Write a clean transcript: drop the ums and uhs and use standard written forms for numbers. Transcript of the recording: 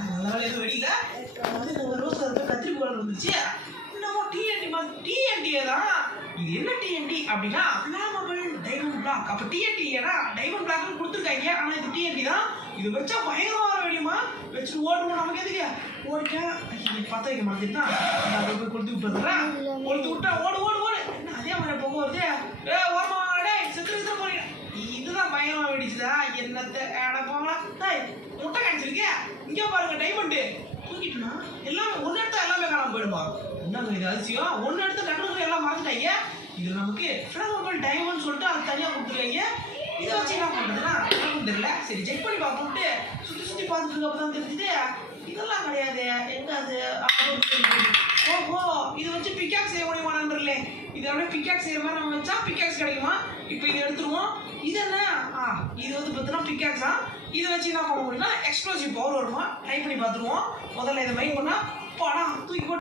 அதனால எதுவும் வெடிக்கல. ஒரு ரோஸ் கத்திரிக்கோள் வந்துச்சு. என்னமோ டிஎன்டிஏ தான். இது என்ன டிஎன்டி அப்படின்னா ஃபிளாமபிள் டைமண்ட் பிளாக். அப்போ டிஎன்டிஏனா டைமண்ட் பிளாக்னு கொடுத்துருக்காங்க. ஆனால் இது டிஎன்டி தான். இது வச்சா பயங்கரமா வர வேடியுமா? வச்சுட்டு ஓடுவோம். நமக்கு எதுக்கு ஓடிட்டேன் பத்த வைக்க மாட்டேன். அதை போய் கொளுத்து விட்டுறேன். கொளுத்து விட்டா ஓடு ஓடு ஓடு. என்ன அதே மாதிரி போக வருது. ஓரமாடே செத்து போறீங்க. இதுதான் பயங்கரமா வெடிச்சுதா? என்னத்தை போகலாம். முட்டை காய்ச்சிருக்கு. இங்கே பாருங்க டைமண்டு தூக்கிட்டுனா எல்லாமே ஒன்று எடுத்தா எல்லாமே காணாம போயிடுமா? என்னங்க இது அதிசயம்? ஒன்று எடுத்து நடுவில் எல்லாம் மறந்துட்டாங்க. இது நமக்கு ஃபிளாமபிள் டைமண்ட் சொல்லிட்டு அது தனியாக கொடுத்துருக்காங்க. இதை வச்சு என்ன பண்ணுறதுன்னா எனக்கும் தெரியல. சரி செக் பண்ணி பார்ப்போம்ட்டு சுற்றி பார்த்துட்டு அப்போ தான் தெரிஞ்சுது இதெல்லாம் கிடையாது. எங்க அது ஓஹோ இதை வச்சு பிக்காக்ஸ் செய்ய முடியுமா நண்பர்களே? இதை அப்படியே பிக்காக்ஸ் செய்கிற மாதிரி நம்ம வச்சா பிக்காக்ஸ் கிடைக்குமா? இப்போ இதை எடுத்துருவோம். இது என்ன இது வந்து பார்த்தீங்கன்னா பிக்காக்ஸா. இதை வச்சு என்ன பண்ண முடியும்னா எக்ஸ்ப்ளோசிவ் பவர் வருமா? ட்ரை பண்ணி பார்த்துருவோம். முதல்ல இதை மைண்ட் பண்ணால் படம் தூக்கி போட்டு